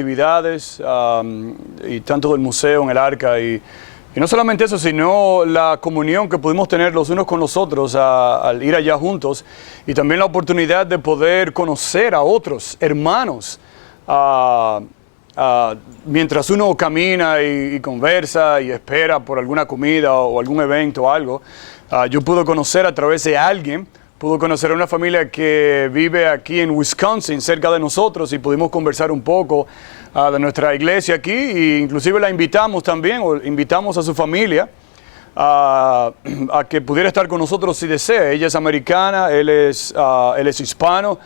actividades, y tanto del museo en el Arca, y no solamente eso, sino la comunión que pudimos tener los unos con los otros al ir allá juntos, y también la oportunidad de poder conocer a otros hermanos mientras uno camina y conversa y espera por alguna comida o algún evento o algo. Yo pude conocer a través de alguien, pude conocer a una familia que vive aquí en Wisconsin, cerca de nosotros, y pudimos conversar un poco de nuestra iglesia aquí, e inclusive la invitamos también, o invitamos a su familia a que pudiera estar con nosotros si desea. Ella es americana, él es hispano,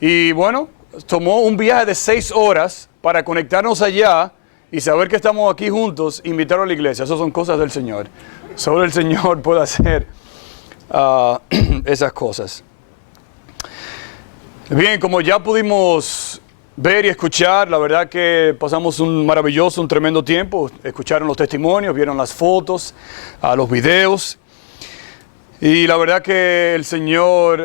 y bueno, tomó un viaje de 6 horas para conectarnos allá y saber que estamos aquí juntos, invitarlo a la iglesia. Esas son cosas del Señor. Solo el Señor puede hacer esas cosas. Bien, como ya pudimos ver y escuchar, la verdad que pasamos un tremendo tiempo. Escucharon los testimonios, vieron las fotos, los videos. Y la verdad que el Señor,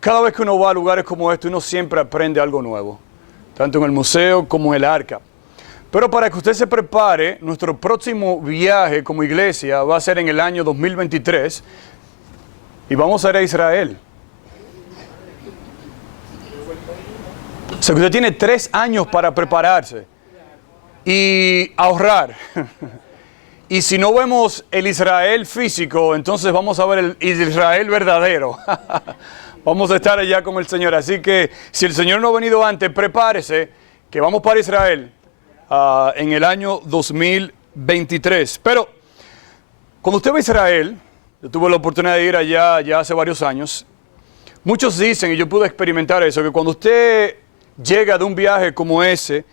cada vez que uno va a lugares como este, uno siempre aprende algo nuevo, tanto en el museo como en el Arca. Pero para que usted se prepare, nuestro próximo viaje como iglesia va a ser en el año 2023 y vamos a ir a Israel. O sea que usted tiene 3 años para prepararse y ahorrar. Y si no vemos el Israel físico, entonces vamos a ver el Israel verdadero. Vamos a estar allá con el Señor. Así que si el Señor no ha venido antes, prepárese que vamos para Israel en el año 2023. Pero cuando usted va a Israel, yo tuve la oportunidad de ir allá ya hace varios años. Muchos dicen, y yo pude experimentar eso, que cuando usted llega de un viaje como ese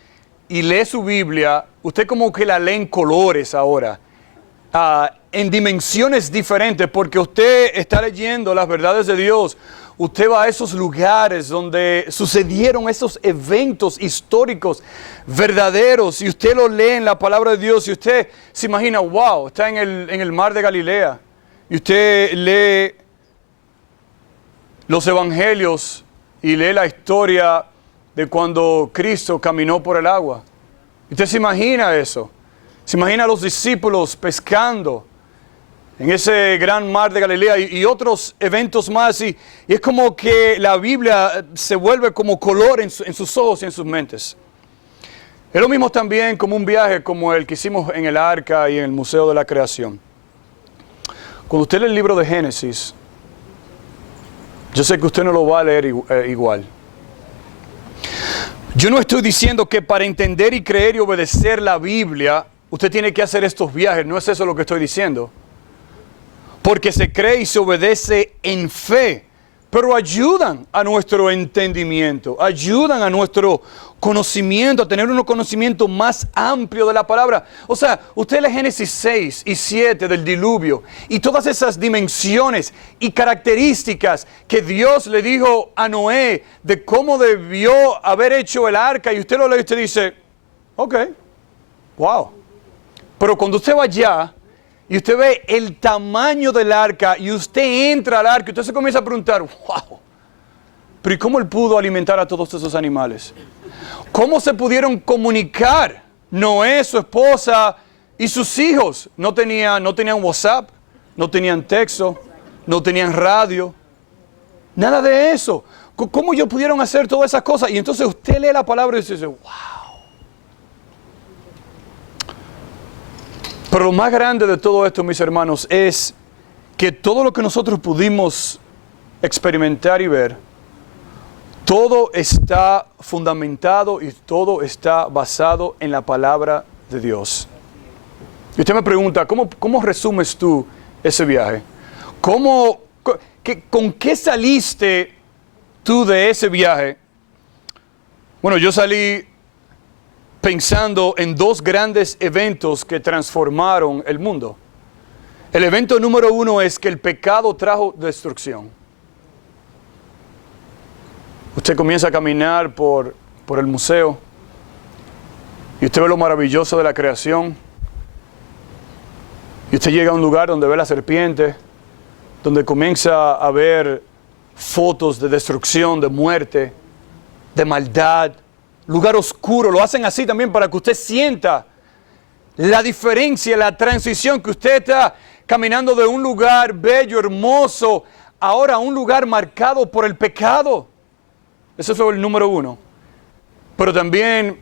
y lee su Biblia, usted como que la lee en colores ahora, en dimensiones diferentes, porque usted está leyendo las verdades de Dios. Usted va a esos lugares donde sucedieron esos eventos históricos verdaderos y usted lo lee en la palabra de Dios y usted se imagina, wow, está en el mar de Galilea y usted lee los evangelios y lee la historia de cuando Cristo caminó por el agua. Usted se imagina eso, se imagina a los discípulos pescando en ese gran mar de Galilea y otros eventos más, y es como que la Biblia se vuelve como color en sus ojos y en sus mentes. Es lo mismo también como un viaje como el que hicimos en el Arca y en el Museo de la Creación. Cuando usted lee el libro de Génesis, yo sé que usted no lo va a leer igual. Yo no estoy diciendo que para entender y creer y obedecer la Biblia, usted tiene que hacer estos viajes, no es eso lo que estoy diciendo. Porque se cree y se obedece en fe, pero ayudan a nuestro entendimiento, ayudan a nuestro conocimiento, a tener un conocimiento más amplio de la palabra. O sea, usted lee Génesis 6 y 7 del diluvio y todas esas dimensiones y características que Dios le dijo a Noé de cómo debió haber hecho el arca, y usted lo lee y usted dice, ok, wow. Pero cuando usted va allá y usted ve el tamaño del arca y usted entra al arca y usted se comienza a preguntar, wow, pero ¿y cómo él pudo alimentar a todos esos animales? ¿Cómo se pudieron comunicar Noé, su esposa y sus hijos? No tenían WhatsApp, no tenían texto, no tenían radio, nada de eso. ¿Cómo ellos pudieron hacer todas esas cosas? Y entonces usted lee la palabra y dice, wow. Pero lo más grande de todo esto, mis hermanos, es que todo lo que nosotros pudimos experimentar y ver, todo está fundamentado y todo está basado en la palabra de Dios. Y usted me pregunta, ¿cómo resumes tú ese viaje? ¿Con qué saliste tú de ese viaje? Bueno, yo salí pensando en 2 grandes eventos que transformaron el mundo. El evento número 1 es que el pecado trajo destrucción. Usted comienza a caminar por el museo y usted ve lo maravilloso de la creación. Y usted llega a un lugar donde ve la serpiente, donde comienza a ver fotos de destrucción, de muerte, de maldad, lugar oscuro. Lo hacen así también para que usted sienta la diferencia, la transición, que usted está caminando de un lugar bello, hermoso, ahora a un lugar marcado por el pecado. Ese fue el número 1. Pero también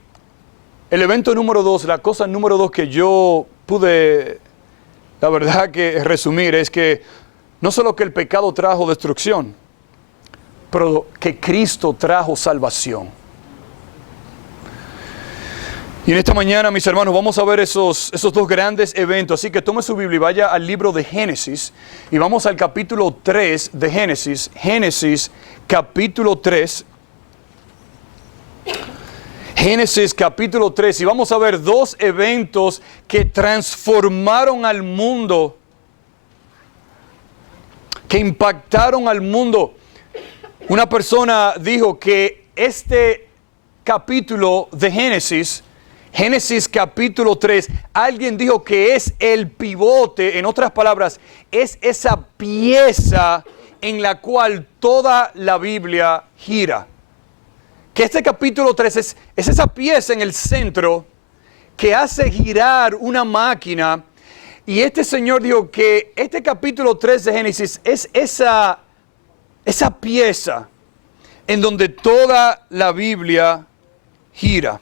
el evento número 2, la cosa número 2 que yo pude, la verdad, que resumir es que no solo que el pecado trajo destrucción, pero que Cristo trajo salvación. Y en esta mañana, mis hermanos, vamos a ver esos 2 grandes eventos. Así que tome su Biblia y vaya al libro de Génesis. Y vamos al capítulo 3 de Génesis. Génesis capítulo 3. Génesis capítulo 3. Y vamos a ver 2 eventos que transformaron al mundo. Que impactaron al mundo. Una persona dijo que este capítulo de Génesis capítulo 3, alguien dijo que es el pivote, en otras palabras, es esa pieza en la cual toda la Biblia gira. Que este capítulo 3 es esa pieza en el centro que hace girar una máquina. Y este señor dijo que este capítulo 3 de Génesis es esa pieza en donde toda la Biblia gira.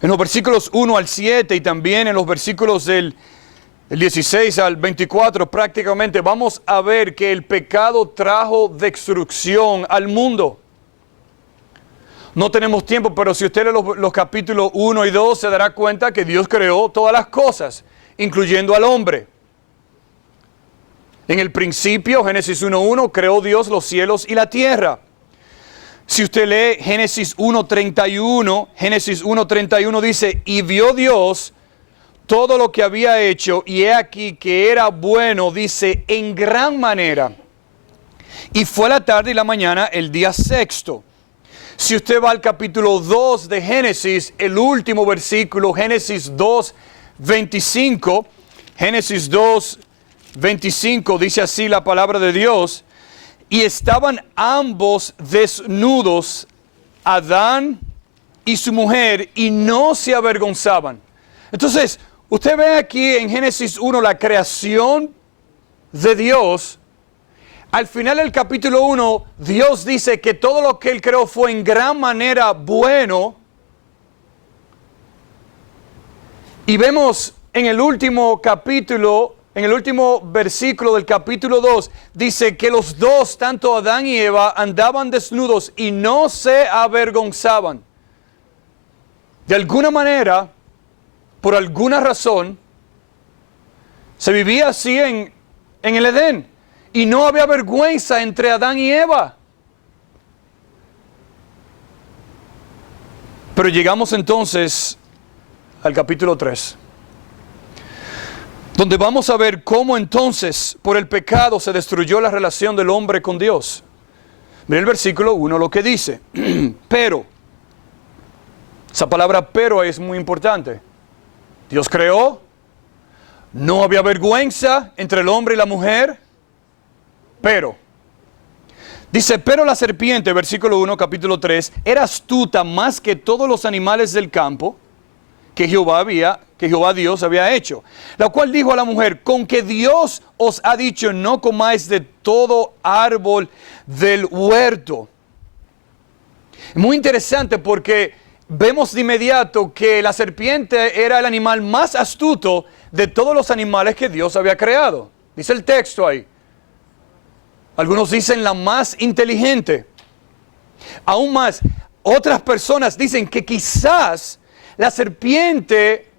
En los versículos 1 al 7 y también en los versículos del 16 al 24 prácticamente vamos a ver que el pecado trajo destrucción al mundo. No tenemos tiempo, pero si usted lee los capítulos 1 y 2 se dará cuenta que Dios creó todas las cosas, incluyendo al hombre. En el principio, Génesis 1:1, creó Dios los cielos y la tierra. Si usted lee Génesis 1:31 dice, y vio Dios todo lo que había hecho, y he aquí que era bueno, dice, en gran manera. Y fue la tarde y la mañana el día sexto. Si usted va al capítulo 2 de Génesis, el último versículo, Génesis 2:25, Génesis 2:25 dice así la palabra de Dios. Y estaban ambos desnudos, Adán y su mujer, y no se avergonzaban. Entonces, usted ve aquí en Génesis 1 la creación de Dios. Al final del capítulo 1, Dios dice que todo lo que Él creó fue en gran manera bueno. Y vemos en el último capítulo, en el último versículo del capítulo 2, dice que los dos, tanto Adán y Eva, andaban desnudos y no se avergonzaban. De alguna manera, por alguna razón, se vivía así en el Edén. Y no había vergüenza entre Adán y Eva. Pero llegamos entonces al capítulo 3. Donde vamos a ver cómo entonces por el pecado se destruyó la relación del hombre con Dios. Mira el versículo 1 lo que dice. Pero, esa palabra pero es muy importante. Dios creó, no había vergüenza entre el hombre y la mujer, pero. Dice, pero la serpiente, versículo 1, capítulo 3, era astuta más que todos los animales del campo que Jehová Dios había hecho. La cual dijo a la mujer, con que Dios os ha dicho, no comáis de todo árbol del huerto. Muy interesante porque vemos de inmediato que la serpiente era el animal más astuto de todos los animales que Dios había creado. Dice el texto ahí. Algunos dicen la más inteligente. Aún más, otras personas dicen que quizás la serpiente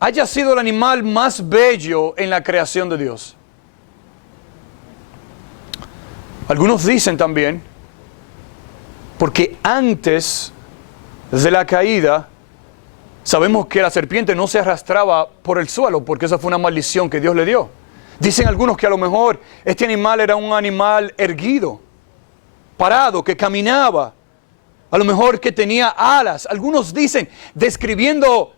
haya sido el animal más bello en la creación de Dios. Algunos dicen también, porque antes de la caída, sabemos que la serpiente no se arrastraba por el suelo, porque esa fue una maldición que Dios le dio. Dicen algunos que a lo mejor este animal era un animal erguido, parado, que caminaba, a lo mejor que tenía alas. Algunos dicen, describiendo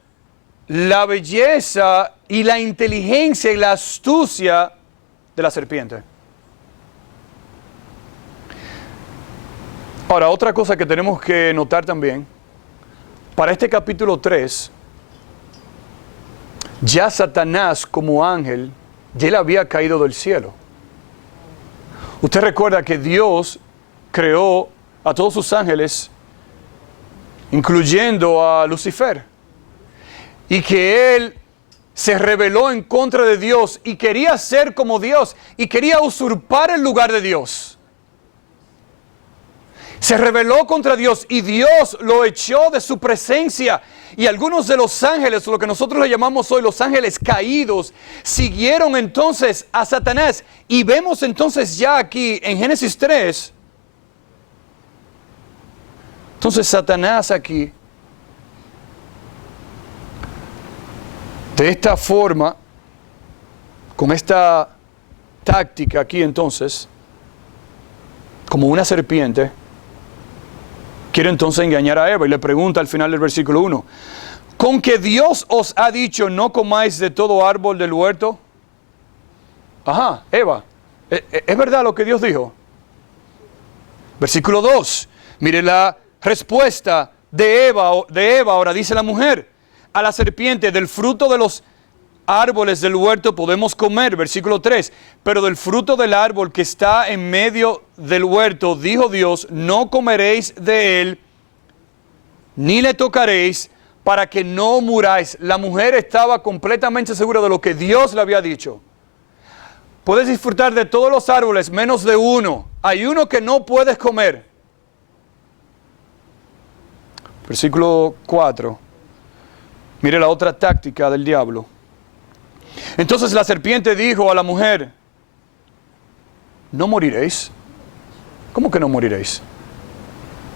la belleza y la inteligencia y la astucia de la serpiente. Ahora, otra cosa que tenemos que notar también, para este capítulo 3, ya Satanás como ángel, ya él había caído del cielo. Usted recuerda que Dios creó a todos sus ángeles, incluyendo a Lucifer, y que él se rebeló en contra de Dios y quería ser como Dios y quería usurpar el lugar de Dios. Se rebeló contra Dios y Dios lo echó de su presencia. Y algunos de los ángeles, lo que nosotros le llamamos hoy los ángeles caídos, siguieron entonces a Satanás. Y vemos entonces ya aquí en Génesis 3, entonces Satanás aquí, de esta forma, con esta táctica aquí entonces, como una serpiente, quiere entonces engañar a Eva y le pregunta al final del versículo 1, ¿con que Dios os ha dicho no comáis de todo árbol del huerto? Ajá, Eva, ¿es verdad lo que Dios dijo? Versículo 2, mire la respuesta de Eva, ahora dice la mujer, a la serpiente, del fruto de los árboles del huerto podemos comer, versículo 3, pero del fruto del árbol que está en medio del huerto, dijo Dios, no comeréis de él, ni le tocaréis, para que no muráis. La mujer estaba completamente segura de lo que Dios le había dicho. Puedes disfrutar de todos los árboles, menos de uno. Hay uno que no puedes comer. Versículo 4. Mire la otra táctica del diablo. Entonces la serpiente dijo a la mujer, ¿no moriréis? ¿Cómo que no moriréis?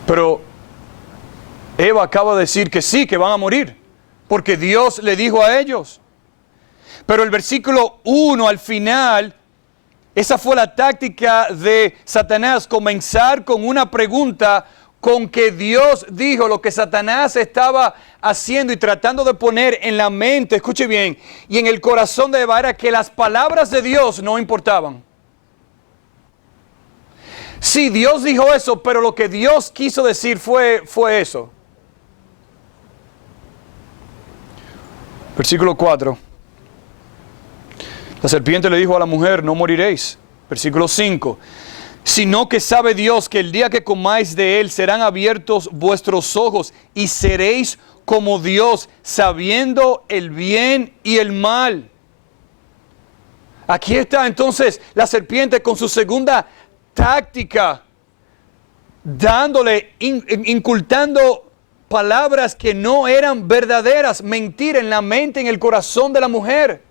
Pero Eva acaba de decir que sí, que van a morir, porque Dios le dijo a ellos. Pero el versículo 1 al final, esa fue la táctica de Satanás, comenzar con una pregunta con que Dios dijo. Lo que Satanás estaba haciendo y tratando de poner en la mente, escuche bien, y en el corazón de Eva era que las palabras de Dios no importaban. Sí, Dios dijo eso, pero lo que Dios quiso decir fue eso. Versículo 4. La serpiente le dijo a la mujer, no moriréis. Versículo 5. Sino que sabe Dios que el día que comáis de él serán abiertos vuestros ojos y seréis como Dios, sabiendo el bien y el mal. Aquí está entonces la serpiente con su segunda táctica, incultando palabras que no eran verdaderas, mentira en la mente, en el corazón de la mujer,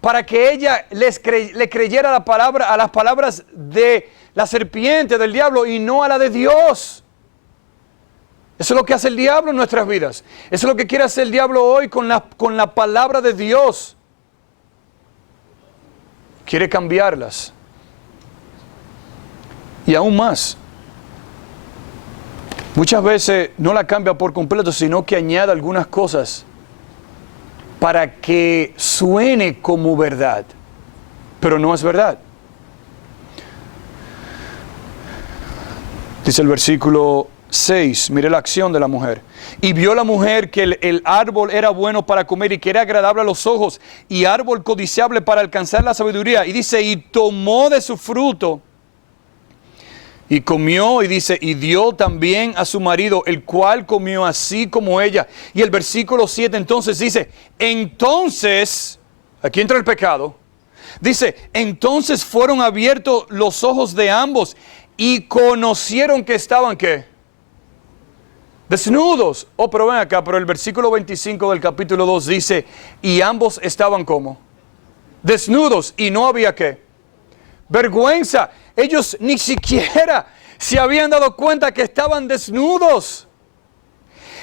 para que ella le creyera a las palabras de la serpiente, del diablo, y no a la de Dios. Eso es lo que hace el diablo en nuestras vidas. Eso es lo que quiere hacer el diablo hoy con la palabra de Dios. Quiere cambiarlas. Y aún más. Muchas veces no la cambia por completo, sino que añade algunas cosas para que suene como verdad, pero no es verdad. Dice el versículo 6, mire la acción de la mujer. Y vio la mujer que el árbol era bueno para comer y que era agradable a los ojos y árbol codiciable para alcanzar la sabiduría. Y dice, y tomó de su fruto y comió, y dice, y dio también a su marido, el cual comió así como ella. Y el versículo 7 entonces dice, entonces, aquí entra el pecado, dice, entonces fueron abiertos los ojos de ambos y conocieron que estaban, ¿qué? Desnudos. Oh, pero ven acá, pero el versículo 25 del capítulo 2 dice, y ambos estaban ¿cómo? Desnudos, y no había ¿qué? Vergüenza. Ellos ni siquiera se habían dado cuenta que estaban desnudos.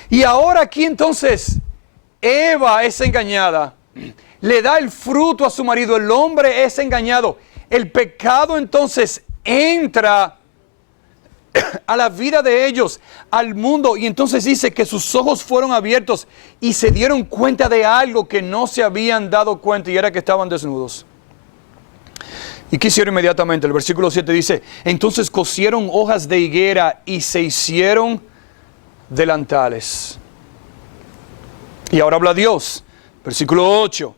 Y ahora aquí entonces Eva es engañada. Le da el fruto a su marido. El hombre es engañado. El pecado entonces entra a la vida de ellos, al mundo. Y entonces dice que sus ojos fueron abiertos y se dieron cuenta de algo que no se habían dado cuenta, y era que estaban desnudos. ¿Y qué hicieron inmediatamente? El versículo 7 dice, entonces cosieron hojas de higuera y se hicieron delantales. Y ahora habla Dios. Versículo 8.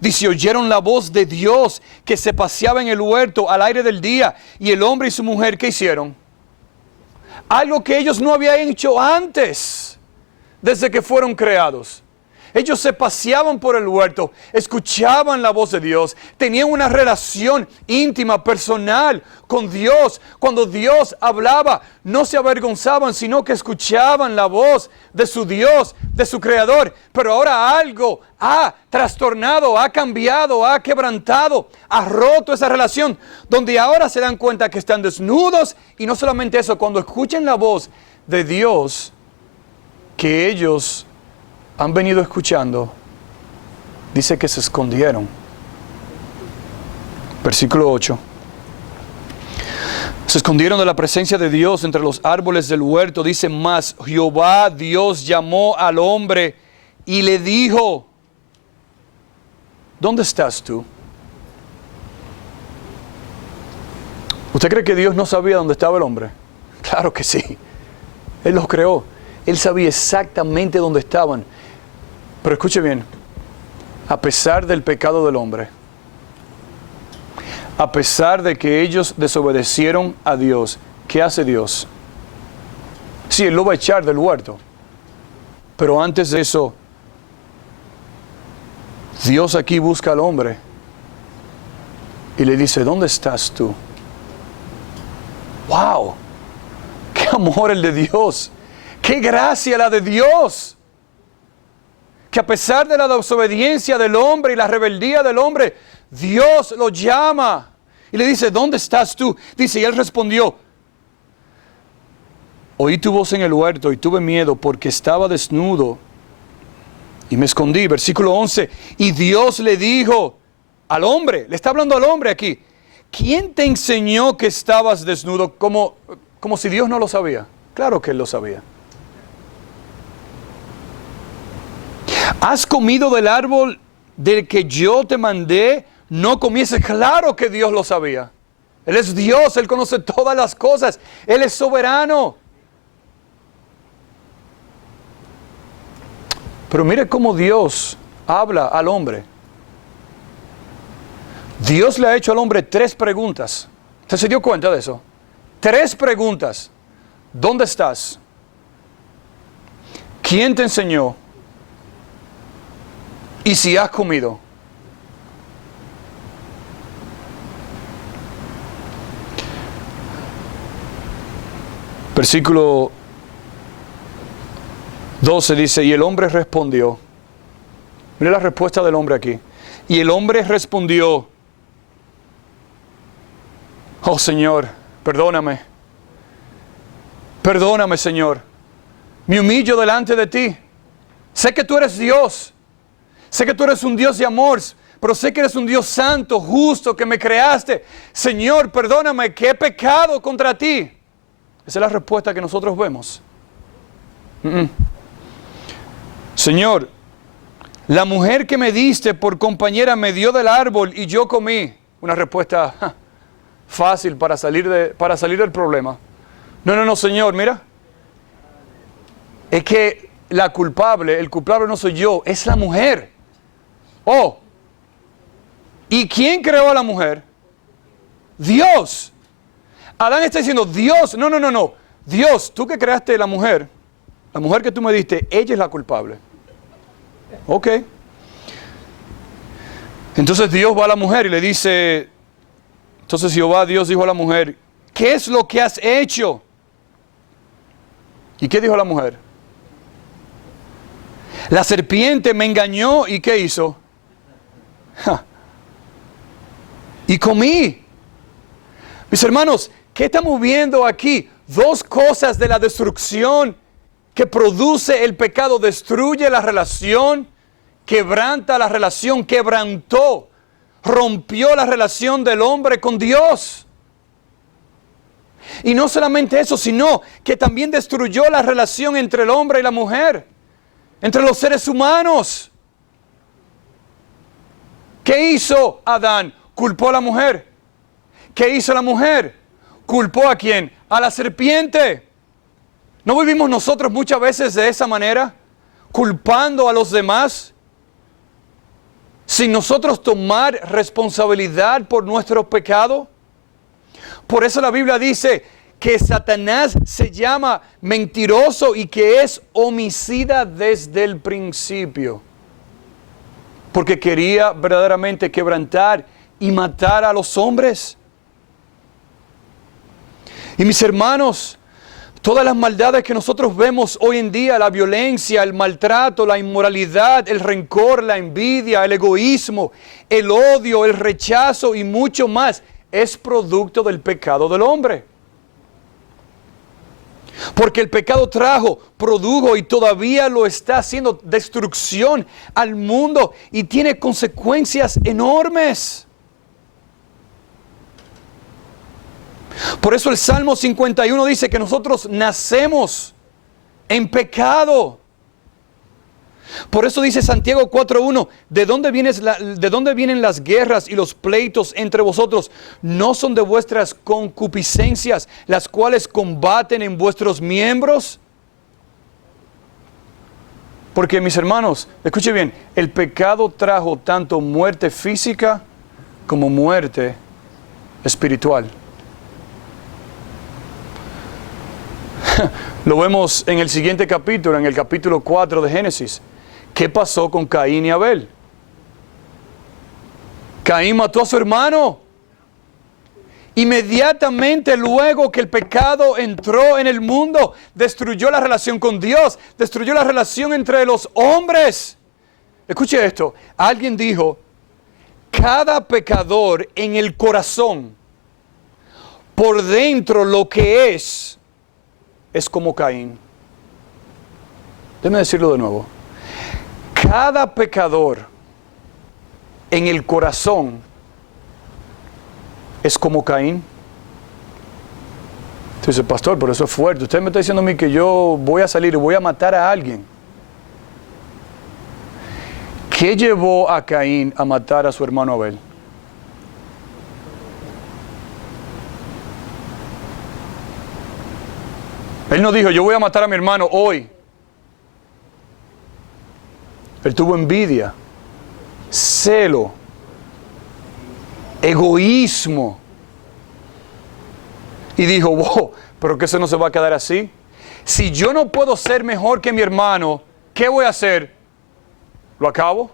Dice, oyeron la voz de Dios que se paseaba en el huerto al aire del día. Y el hombre y su mujer, ¿qué hicieron? Algo que ellos no habían hecho antes, desde que fueron creados. Ellos se paseaban por el huerto, escuchaban la voz de Dios, tenían una relación íntima, personal con Dios. Cuando Dios hablaba, no se avergonzaban, sino que escuchaban la voz de su Dios, de su Creador. Pero ahora algo ha trastornado, ha cambiado, ha quebrantado, ha roto esa relación, donde ahora se dan cuenta que están desnudos. Y no solamente eso, cuando escuchan la voz de Dios, que ellos han venido escuchando, dice que se escondieron. Versículo 8. Se escondieron de la presencia de Dios entre los árboles del huerto. Dice más, Jehová Dios llamó al hombre y le dijo, ¿dónde estás tú? ¿Usted cree que Dios no sabía dónde estaba el hombre? Claro que sí. Él los creó. Él sabía exactamente dónde estaban. Pero escuche bien, a pesar del pecado del hombre, a pesar de que ellos desobedecieron a Dios, ¿qué hace Dios? Sí, Él lo va a echar del huerto. Pero antes de eso, Dios aquí busca al hombre y le dice, ¿dónde estás tú? ¡Wow! ¡Qué amor el de Dios! ¡Qué gracia la de Dios! Que a pesar de la desobediencia del hombre y la rebeldía del hombre, Dios lo llama y le dice, ¿dónde estás tú? Dice, y él respondió, oí tu voz en el huerto y tuve miedo porque estaba desnudo y me escondí. Versículo 11, y Dios le dijo al hombre, le está hablando al hombre aquí, ¿quién te enseñó que estabas desnudo? Como si Dios no lo sabía. Claro que Él lo sabía. ¿Has comido del árbol del que yo te mandé? No comieses. Claro que Dios lo sabía. Él es Dios, Él conoce todas las cosas. Él es soberano. Pero mire cómo Dios habla al hombre. Dios le ha hecho al hombre 3 preguntas. ¿Usted se dio cuenta de eso? 3 preguntas. ¿Dónde estás? ¿Quién te enseñó? ¿Y si has comido? Versículo 12 dice, y el hombre respondió. Mire la respuesta del hombre aquí. Y el hombre respondió, oh Señor, perdóname. Perdóname, Señor. Me humillo delante de ti. Sé que tú eres Dios. Sé que tú eres un Dios de amor, pero sé que eres un Dios santo, justo, que me creaste. Señor, perdóname que he pecado contra ti. Esa es la respuesta que nosotros vemos. Señor, la mujer que me diste por compañera me dio del árbol y yo comí. Una respuesta fácil para salir del problema. No, Señor, mira. Es que el culpable no soy yo, es la mujer. Oh, ¿y quién creó a la mujer? Dios. Adán está diciendo, Dios, no. Dios, tú que creaste la mujer que tú me diste, ella es la culpable. Ok. Entonces Dios va a la mujer y le dice, entonces Jehová Dios dijo a la mujer, ¿qué es lo que has hecho? ¿Y qué dijo la mujer? La serpiente me engañó y ¿qué hizo? Y comí. Mis hermanos, ¿qué estamos viendo aquí? 2 cosas de la destrucción que produce el pecado. Destruye la relación, quebranta la relación, quebrantó, rompió la relación del hombre con Dios. Y no solamente eso, sino que también destruyó la relación entre el hombre y la mujer, entre los seres humanos. ¿Qué hizo Adán? Culpó a la mujer. ¿qué hizo la mujer? ¿Culpó a quién? A la serpiente. ¿No vivimos nosotros muchas veces de esa manera? Culpando a los demás, sin nosotros tomar responsabilidad por nuestro pecado. Por eso la Biblia dice que Satanás se llama mentiroso y que es homicida desde el principio. Porque quería verdaderamente quebrantar y matar a los hombres. Y mis hermanos, todas las maldades que nosotros vemos hoy en día, la violencia, el maltrato, la inmoralidad, el rencor, la envidia, el egoísmo, el odio, el rechazo y mucho más, es producto del pecado del hombre. Porque el pecado produjo y todavía lo está haciendo destrucción al mundo y tiene consecuencias enormes. Por eso el Salmo 51 dice que nosotros nacemos en pecado. Por eso dice Santiago 4:1, ¿de dónde vienen las guerras y los pleitos entre vosotros? ¿No son de vuestras concupiscencias, las cuales combaten en vuestros miembros? Porque, mis hermanos, escuche bien, el pecado trajo tanto muerte física como muerte espiritual. Lo vemos en el siguiente capítulo, en el capítulo 4 de Génesis. ¿Qué pasó con Caín y Abel? Caín mató a su hermano. Inmediatamente luego que el pecado entró en el mundo, destruyó la relación con Dios, destruyó la relación entre los hombres. Escuche esto, alguien dijo, cada pecador en el corazón, por dentro lo que es como Caín. Déjeme decirlo de nuevo. Cada pecador en el corazón es como Caín. Entonces, pastor, pero eso es fuerte. Usted me está diciendo a mí que yo voy a salir y voy a matar a alguien. ¿Qué llevó a Caín a matar a su hermano Abel? Él no dijo, yo voy a matar a mi hermano hoy. Él tuvo envidia, celo, egoísmo. Y dijo, wow, pero que eso no se va a quedar así. Si yo no puedo ser mejor que mi hermano, ¿qué voy a hacer? ¿Lo acabo?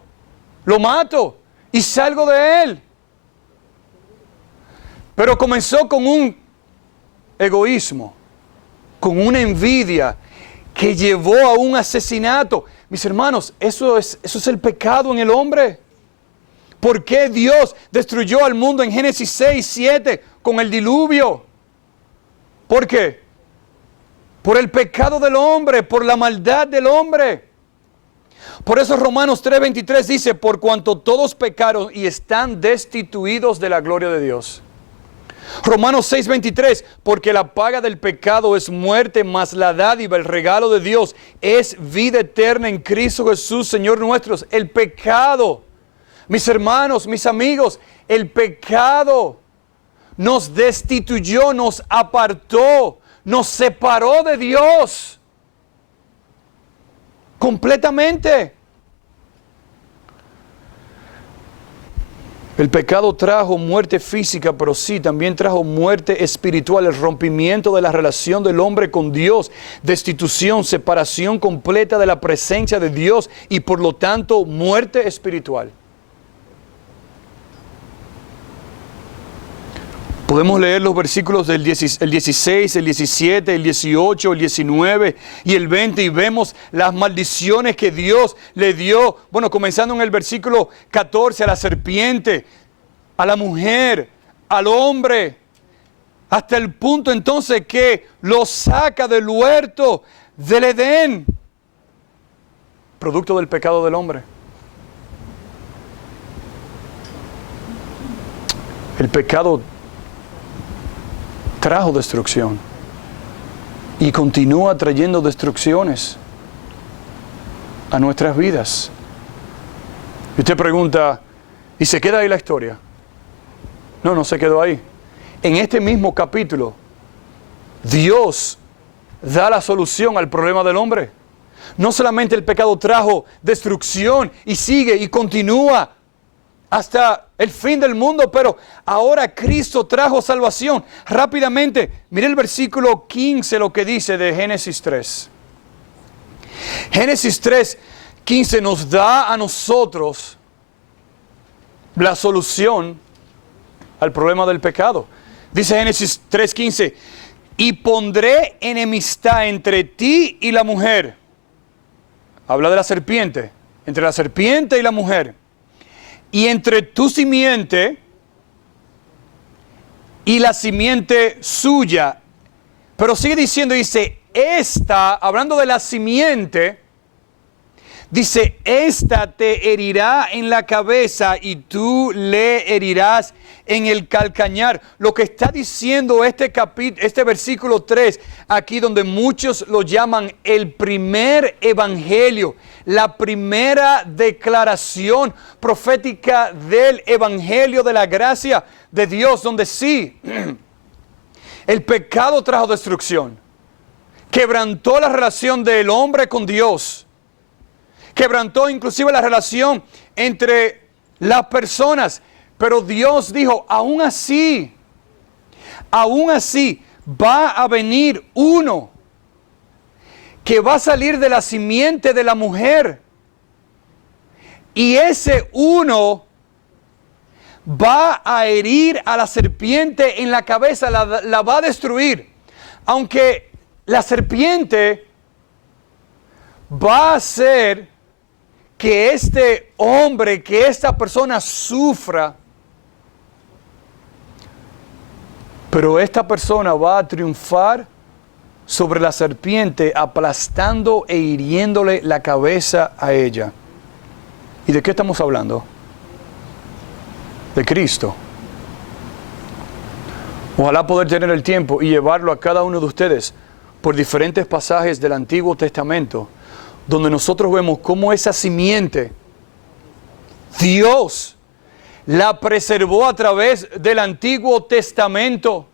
¿Lo mato? Y salgo de él. Pero comenzó con un egoísmo, con una envidia que llevó a un asesinato. Mis hermanos, eso es el pecado en el hombre. ¿Por qué Dios destruyó al mundo en Génesis 6:7 con el diluvio? ¿Por qué? Por el pecado del hombre, por la maldad del hombre. Por eso Romanos 3:23 dice, por cuanto todos pecaron y están destituidos de la gloria de Dios. Romanos 6:23, porque la paga del pecado es muerte, mas la dádiva, el regalo de Dios, es vida eterna en Cristo Jesús, Señor nuestro. El pecado, mis hermanos, mis amigos, el pecado nos destituyó, nos apartó, nos separó de Dios completamente. El pecado trajo muerte física, pero sí, también trajo muerte espiritual, el rompimiento de la relación del hombre con Dios, destitución, separación completa de la presencia de Dios y por lo tanto muerte espiritual. Podemos leer los versículos del 16, el 17, el 18, el 19 y el 20 y vemos las maldiciones que Dios le dio. Bueno, comenzando en el versículo 14, a la serpiente, a la mujer, al hombre, hasta el punto entonces que lo saca del huerto del Edén, producto del pecado del hombre. El pecado trajo destrucción y continúa trayendo destrucciones a nuestras vidas. Y usted pregunta, ¿y se queda ahí la historia? No, no se quedó ahí. En este mismo capítulo, Dios da la solución al problema del hombre. No solamente el pecado trajo destrucción y sigue y continúa hasta el fin del mundo, pero ahora Cristo trajo salvación. Rápidamente, mire el versículo 15, lo que dice de Génesis 3. Génesis 3, 15 nos da a nosotros la solución al problema del pecado. Dice Génesis 3, 15, y pondré enemistad entre ti y la mujer. Habla de la serpiente, entre la serpiente y la mujer. Y entre tu simiente y la simiente suya. Pero sigue diciendo, dice, esta, hablando de la simiente, dice, esta te herirá en la cabeza y tú le herirás en el calcañar. Lo que está diciendo este versículo 3, aquí donde muchos lo llaman el primer evangelio, la primera declaración profética del evangelio de la gracia de Dios, donde sí, el pecado trajo destrucción, quebrantó la relación del hombre con Dios, quebrantó inclusive la relación entre las personas. Pero Dios dijo, aún así va a venir uno que va a salir de la simiente de la mujer. Y ese uno va a herir a la serpiente en la cabeza, la va a destruir. Aunque la serpiente va a hacer que este hombre, que esta persona sufra, pero esta persona va a triunfar sobre la serpiente, aplastando e hiriéndole la cabeza a ella. ¿Y de qué estamos hablando? De Cristo. Ojalá poder tener el tiempo y llevarlo a cada uno de ustedes por diferentes pasajes del Antiguo Testamento, donde nosotros vemos cómo esa simiente, Dios la preservó a través del Antiguo Testamento.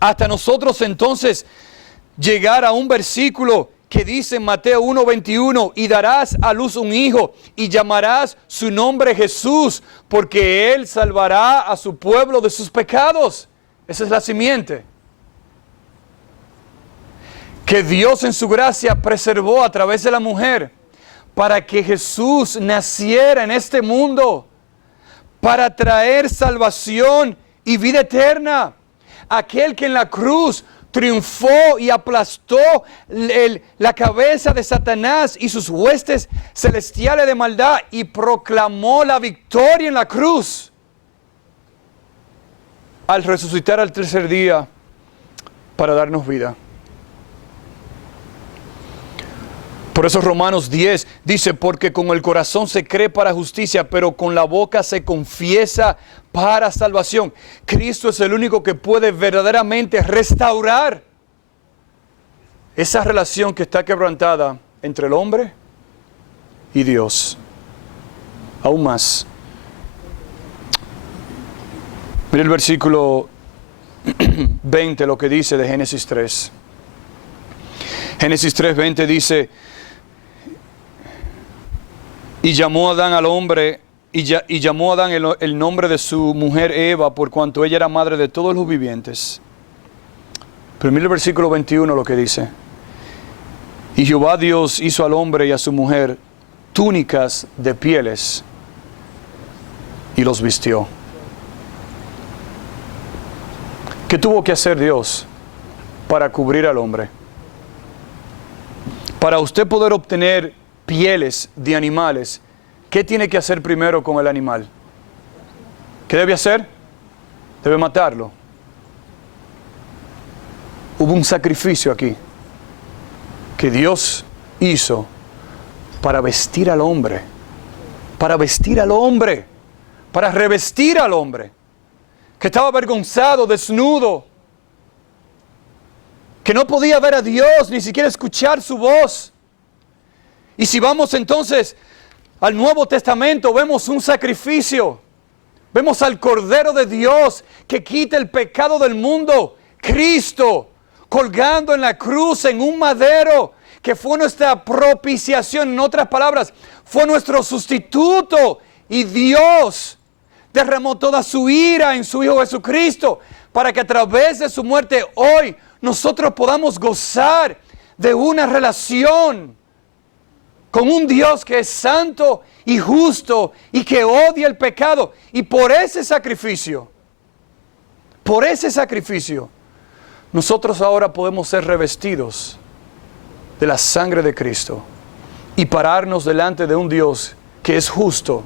Hasta nosotros entonces llegar a un versículo que dice en Mateo 1:21, y darás a luz un hijo y llamarás su nombre Jesús, porque él salvará a su pueblo de sus pecados. Esa es la simiente que Dios en su gracia preservó a través de la mujer, para que Jesús naciera en este mundo, para traer salvación y vida eterna. Aquel que en la cruz triunfó y aplastó la cabeza de Satanás y sus huestes celestiales de maldad y proclamó la victoria en la cruz, al resucitar al tercer día para darnos vida. Por eso Romanos 10 dice, porque con el corazón se cree para justicia, pero con la boca se confiesa para salvación. Cristo es el único que puede verdaderamente restaurar esa relación que está quebrantada entre el hombre y Dios. Aún más. Mira el versículo 20, lo que dice de Génesis 3. Génesis 3:20 dice, y llamó Adán al hombre, y llamó Adán el nombre de su mujer Eva, por cuanto ella era madre de todos los vivientes. Pero mira el versículo 21 lo que dice. Y Jehová Dios hizo al hombre y a su mujer túnicas de pieles y los vistió. ¿Qué tuvo que hacer Dios para cubrir al hombre? Para usted poder obtener pieles de animales, ¿qué tiene que hacer primero con el animal? ¿Qué debe hacer? Debe matarlo. Hubo un sacrificio aquí que Dios hizo para vestir al hombre, para vestir al hombre, para revestir al hombre, que estaba avergonzado, desnudo, que no podía ver a Dios, ni siquiera escuchar su voz. Y si vamos entonces al Nuevo Testamento, vemos un sacrificio Vemos al Cordero de Dios que quita el pecado del mundo. Cristo colgando en la cruz en un madero, que fue nuestra propiciación. En otras palabras, fue nuestro sustituto. Y Dios derramó toda su ira en su Hijo Jesucristo, para que a través de su muerte hoy nosotros podamos gozar de una relación con un Dios que es santo y justo y que odia el pecado. Y por ese sacrificio, nosotros ahora podemos ser revestidos de la sangre de Cristo y pararnos delante de un Dios que es justo.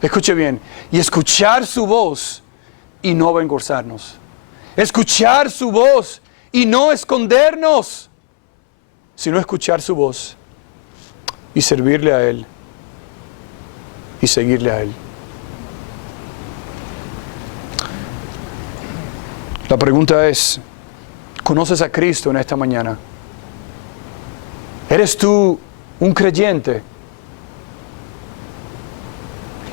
Escuche bien, y escuchar su voz y no avergonzarnos. Escuchar su voz y no escondernos, sino escuchar su voz y servirle a Él y seguirle a Él. La pregunta es, ¿conoces a Cristo en esta mañana? ¿Eres tú un creyente?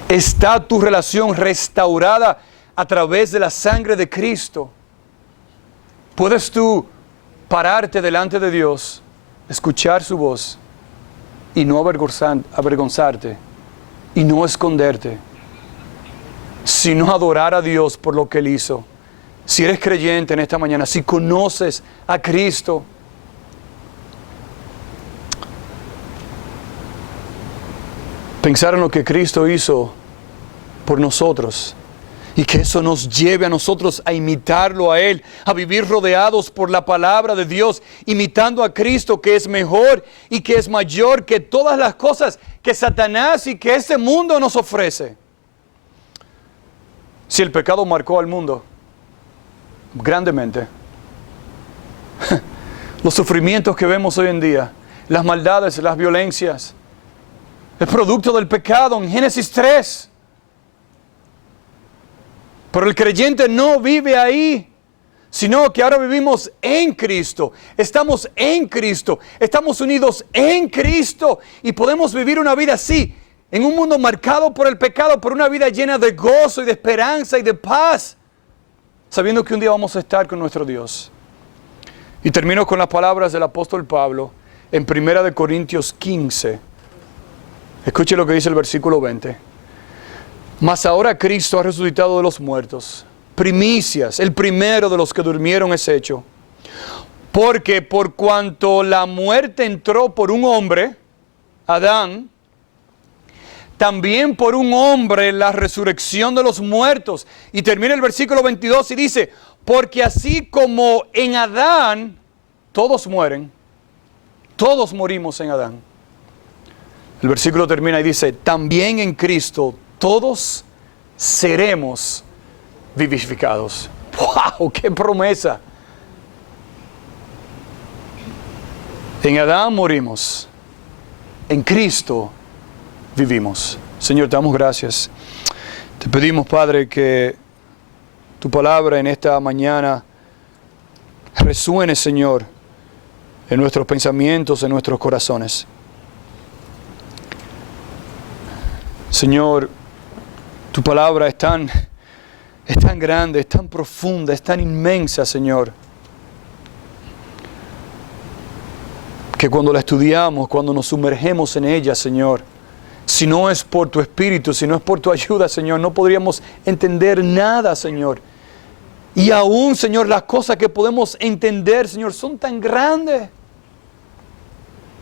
¿Está tu relación restaurada a través de la sangre de Cristo? ¿Puedes tú pararte delante de Dios, escuchar su voz y no avergonzarte y no esconderte, sino adorar a Dios por lo que Él hizo? Si eres creyente en esta mañana, si conoces a Cristo, pensar en lo que Cristo hizo por nosotros y que eso nos lleve a nosotros a imitarlo a Él, a vivir rodeados por la palabra de Dios, imitando a Cristo, que es mejor y que es mayor que todas las cosas que Satanás y que este mundo nos ofrece. Si el pecado marcó al mundo grandemente, los sufrimientos que vemos hoy en día, las maldades, las violencias, es producto del pecado en Génesis 3. Pero el creyente no vive ahí, sino que ahora vivimos en Cristo. Estamos en Cristo, estamos unidos en Cristo y podemos vivir una vida así, en un mundo marcado por el pecado, por una vida llena de gozo y de esperanza y de paz, sabiendo que un día vamos a estar con nuestro Dios. Y termino con las palabras del apóstol Pablo en 1 Corintios 15. Escuche lo que dice el versículo 20. Mas ahora Cristo ha resucitado de los muertos, primicias, el primero de los que durmieron es hecho. Porque por cuanto la muerte entró por un hombre, Adán, también por un hombre la resurrección de los muertos. Y termina el versículo 22 y dice, porque así como en Adán todos mueren, todos morimos en Adán. El versículo termina y dice, también en Cristo todos seremos vivificados. ¡Wow! ¡Qué promesa! En Adán morimos, en Cristo vivimos. Señor, te damos gracias. Te pedimos, Padre, que tu palabra en esta mañana resuene, Señor, en nuestros pensamientos, en nuestros corazones. Señor, tu palabra es tan grande, es tan profunda, es tan inmensa, Señor, que cuando la estudiamos, cuando nos sumergemos en ella, Señor, si no es por tu Espíritu, si no es por tu ayuda, Señor, no podríamos entender nada, Señor. Y aún, Señor, las cosas que podemos entender, Señor, son tan grandes,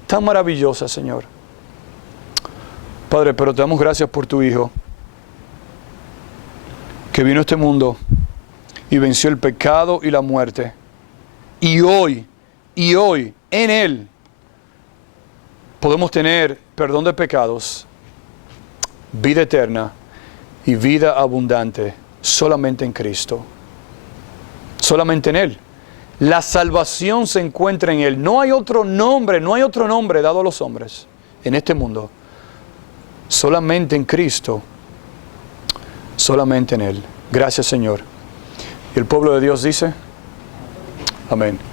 tan maravillosas, Señor. Padre, pero te damos gracias por tu Hijo, que vino a este mundo y venció el pecado y la muerte. Y hoy, en Él, podemos tener perdón de pecados, vida eterna y vida abundante, solamente en Cristo. Solamente en Él. La salvación se encuentra en Él. No hay otro nombre dado a los hombres en este mundo. Solamente en Cristo, solamente en Él. Gracias, Señor. Y el pueblo de Dios dice, amén.